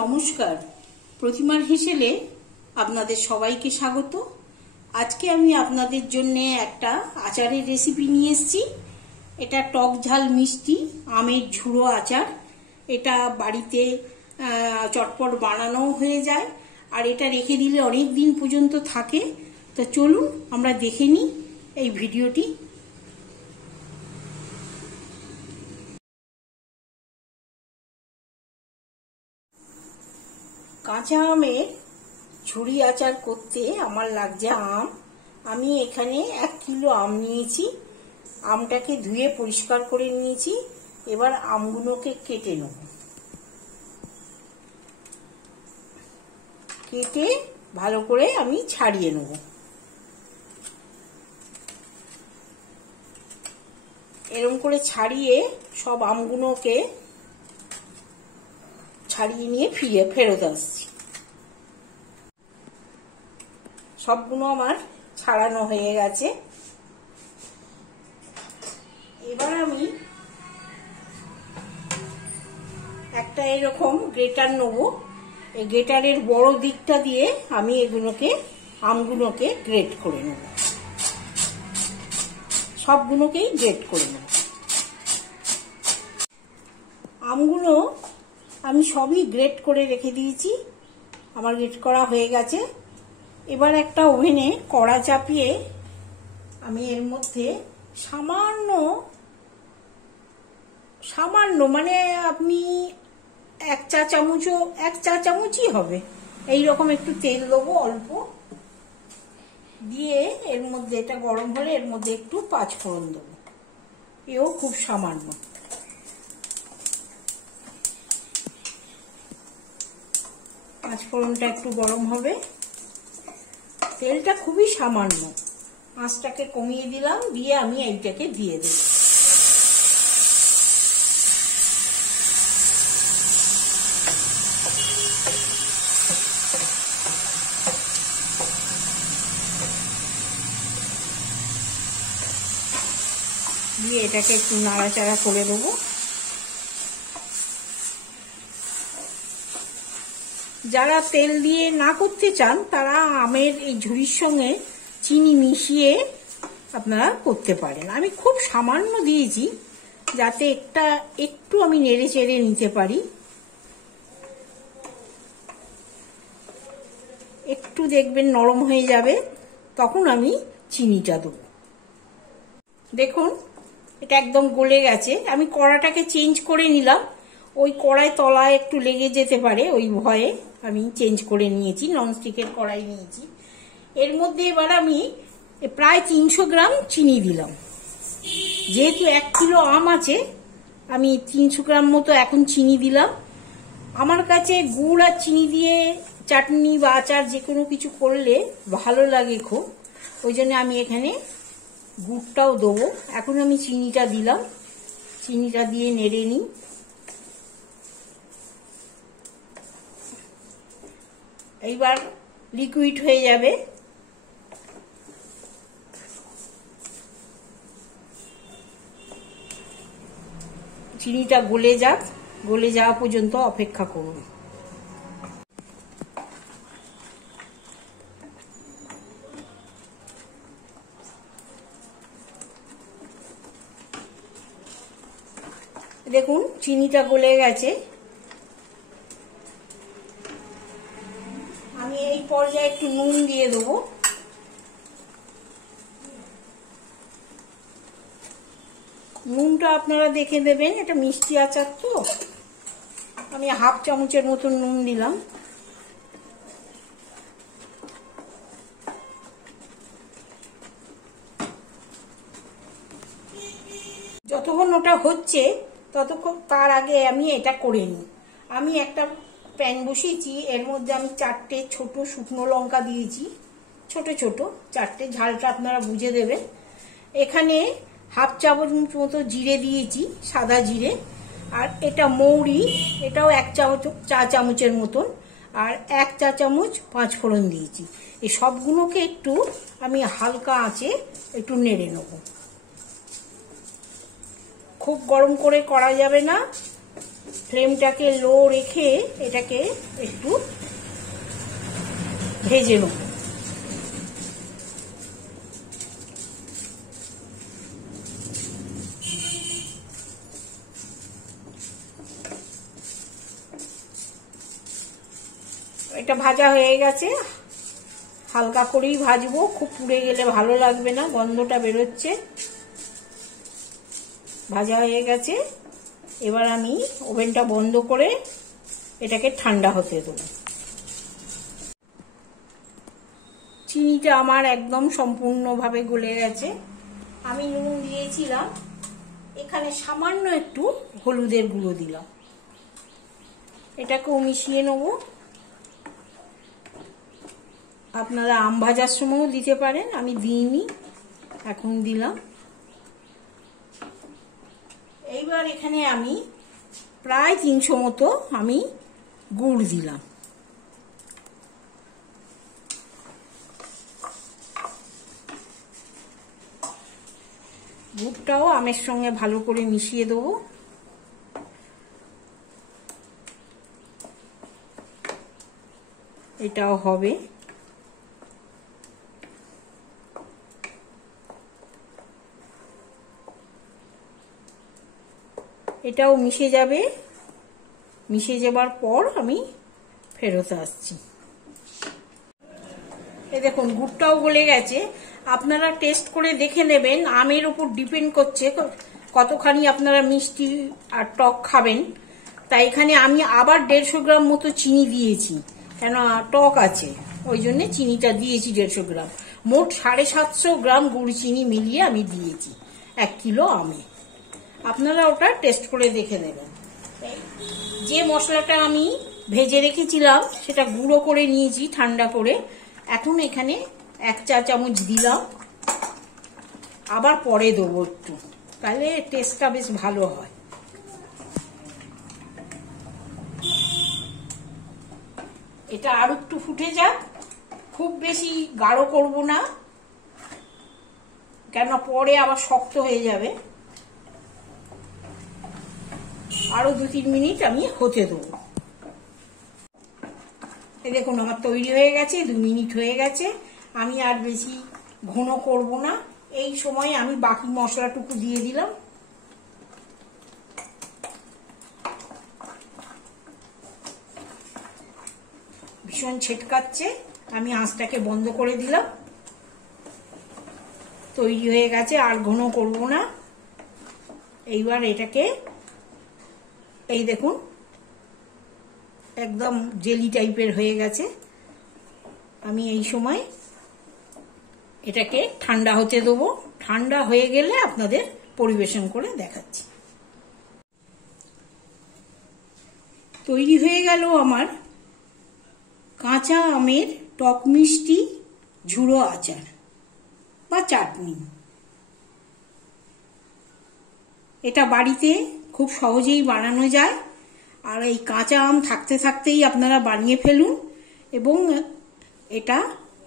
নমস্কার, প্রতিমার হেসেলে আপনাদের সবাইকে স্বাগত। আজকে আমি আপনাদের জন্য একটা আচারের রেসিপি নিয়ে এসেছি। এটা টক ঝাল মিষ্টি আমের ঝুড়ো আচার। এটা বাড়িতে চটপট বানানো হয়ে যায়, আর এটা রেখে দিলে অনেক দিন পর্যন্ত থাকে। তো চলুন আমরা দেখে নিই এই ভিডিওটি। কাঁচা আমের ঝুড়ি আচার করতে আমার লাগছে আম। আমি এখানে 1 কিলো আম নিয়েছি। আমটাকে ধুয়ে পরিষ্কার করে নিয়েছি। এবার আমগুলোকে কেটে নেব। কেটে ভালো করে আমি ছাড়িয়ে নেব। এরকম করে ছাড়িয়ে সব আমগুলোকে ছাড়িয়ে নিয়ে ফেরত আসছি। সবগুলো আমার ছাড়ানো হয়ে গেছে। এবার আমি একটা এরকম গ্রেটার নেব। এই গ্রেটারের বড় দিকটা দিয়ে আমি আমগুলোকে গ্রেট করে নেব। সবগুলোকেই গ্রেট করে নেব। আমগুলো আমি সবই গ্রেট করে রেখে দিয়েছি। আমার গ্রেট করা হয়ে গেছে। এবার একটা ওভেনে কড়া চাপিয়ে আমি এর মধ্যে সামান্য মানে আপনি 1 চা চামচই হবে, এইরকম একটু তেল দেবো অল্প দিয়ে। এর মধ্যে এটা গরম হলে এর মধ্যে একটু 5 ফোড়ন দেবো। এও খুব সামান্য। পাঁচফোড়নটা একটু গরম হবে। তেলটা খুবই সামান্য। আঁচটাকে কমিয়ে দিলাম, দিয়ে আমি এইটাকে দিয়ে দেব। দিয়ে এটাকে একটু নাড়াচাড়া করে দেবো। যারা তেল দিয়ে না করতে চান তারা আমের এই ঝুড়ির সঙ্গে চিনি মিশিয়ে আপনারা করতে পারেন। আমি খুব সামান্য দিয়েছি যাতে একটু আমি নেড়ে চেড়ে নিতে পারি। একটু দেখবেন নরম হয়ে যাবে, তখন আমি চিনিটা দেবো। দেখুন এটা একদম গলে গেছে। আমি কড়াটাকে চেঞ্জ করে নিলাম। ওই কড়াই তলায় একটু লেগে যেতে পারে, ওই ভয়ে আমি চেঞ্জ করে নিয়েছি। ননস্টিকের কড়াই নিয়েছি। এর মধ্যে এবার আমি প্রায় 300 গ্রাম চিনি দিলাম। যেহেতু 1 কিলো আম আছে, আমি 300 গ্রাম মতো এখন চিনি দিলাম। আমার কাছে গুড় আর চিনি দিয়ে চাটনি বা আচার যে কোনো কিছু করলে ভালো লাগে খুব, ওই জন্য আমি এখানে গুড়টাও দেবো। এখন আমি চিনিটা দিলাম। চিনিটা দিয়ে নেড়ে নিই। এইবার লিকুইড হয়ে যাবে। চিনিটা গলে যাক, গলে যাওয়া পর্যন্ত অপেক্ষা করুন। দেখুন চিনিটা গলে গেছে। আমি এই পর্যায়ে একটু নুন দিয়ে দেবো। নুনটা আপনারা দেখে দেবেন, এটা মিষ্টি আচার তো। আমি 1/2 চামচের মতন নুন দিলাম। যতক্ষণ ওটা হচ্ছে ততক্ষণ তার আগে আমি এটা করে নিই। আমি একটা প্যান বসিয়েছি। এর মধ্যে আমি 4টে ছোট শুকনো লঙ্কা দিয়েছি, ছোট ছোট 4টে। ঝালটা আপনারা বুঝে দেবেন। এখানে 1/2 চামচ মতো জিরে দিয়েছি, সাদা জিরে। আর এটা মৌরি, এটাও 1 চা চামচের মতন। আর 1 চা চামচ 5 ফোড়ন দিয়েছি। এই সবগুলোকে একটু আমি হালকা আঁচে একটু নেড়ে নেব। খুব গরম করে করা যাবে না, ফ্লেমটাকে লো রেখে এটাকে একটু ভেজে নেব। এটা ভাজা হয়ে গেছে, হালকা করেই ভাজবো, খুব পুড়ে গেলে ভালো লাগবে না, গন্ধটা বেরোচ্ছে। ভাজা হয়ে গেছে, এবার আমি ওভেনটা বন্ধ করে এটাকে ঠান্ডা হতে দেবো। চিনিটা আমার একদম সম্পূর্ণভাবে গলে গেছে। আমি নুন দিয়েছিলাম, এখানে সামান্য একটু হলুদের গুঁড়ো দিলাম। এটাকেও মিশিয়ে নেব। আপনারা আম ভাজার সময়ও দিতে পারেন, আমি দিইনি, এখন দিলাম। এইবার এখানে আমি প্রায় 300 মতো আমি গুড় দিলাম। গুড়টাও আমের সঙ্গে ভালো করে মিশিয়ে দেবো। এটাও হবে। এটাও মিশে যাবে। মিশে যাবার পর আমি ফেরত আসছি। এই দেখুন গুড়টাও গলে গেছে। আপনারা টেস্ট করে দেখে নেবেন, আমের উপর ডিপেন্ড করছে কতখানি আপনারা মিষ্টি আর টক খাবেন। তাই এখানে আমি আবার 150 গ্রাম মতো চিনি দিয়েছি, কেন টক আছে ওই জন্য চিনিটা দিয়েছি 150 গ্রাম। মোট 750 গ্রাম গুড় চিনি মিলিয়ে আমি দিয়েছি 1 কিলো আমে। আপনারা ওটা টেস্ট করে দেখে নেবেন। যে মশলাটা আমি ভেজে রেখেছিলাম সেটা গুঁড়ো করে নিয়েছি ঠান্ডা করে, এখন এখানে 1 চা চামচ দিলাম, আবার পরে দেবো একটু, তাহলে টেস্টটা বেশ ভালো হয়। এটা আর একটু ফুটে যাক, খুব বেশি গাঢ় করব না, কেন পরে আবার শক্ত হয়ে যাবে। আরো 2-3 মিনিট আমি হতে দেবো। এই দেখুন আমার তৈরি হয়ে গেছে, 2 মিনিট হয়ে গেছে। আমি আর বেশি ঘন করব না। এই সময় আমি বাকি মশলাটুকু দিয়ে দিলাম। ভীষণ ছেটকাচ্ছে, আমি আঁচটাকে বন্ধ করে দিলাম। তৈরি হয়ে গেছে, আর ঘন করব না। এইবার এটাকে এই দেখুন একদম জেলি টাইপের হয়ে গেছে। আমি এই সময় এটাকে ঠান্ডা হতে দেবো। ঠান্ডা হয়ে গেলে আপনাদের পরিবেশন করে দেখাচ্ছি। তৈরি হয়ে গেল আমার কাঁচা আমের টক মিষ্টি ঝুড়ো আচার বা চাটনি। এটা বাড়িতে খুব সহজেই বানানো যায়, আর এই কাঁচা আম থাকতে থাকতেই আপনারা বানিয়ে ফেলুন, এবং এটা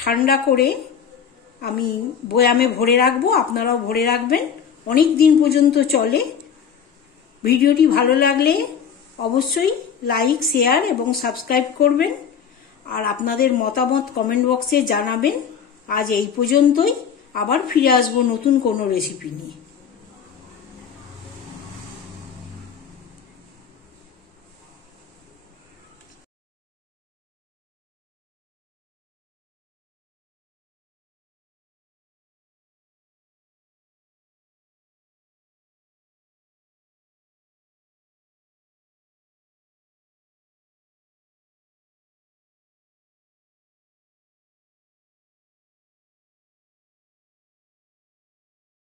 ঠান্ডা করে আমি বয়ামে ভরে রাখবো, আপনারাও ভরে রাখবেন, অনেক দিন পর্যন্ত চলে। ভিডিওটি ভালো লাগলে অবশ্যই লাইক, শেয়ার এবং সাবস্ক্রাইব করবেন, আর আপনাদের মতামত কমেন্ট বক্সে জানাবেন। আজ এই পর্যন্তই, আবার ফিরে আসবো নতুন কোনো রেসিপি নিয়ে।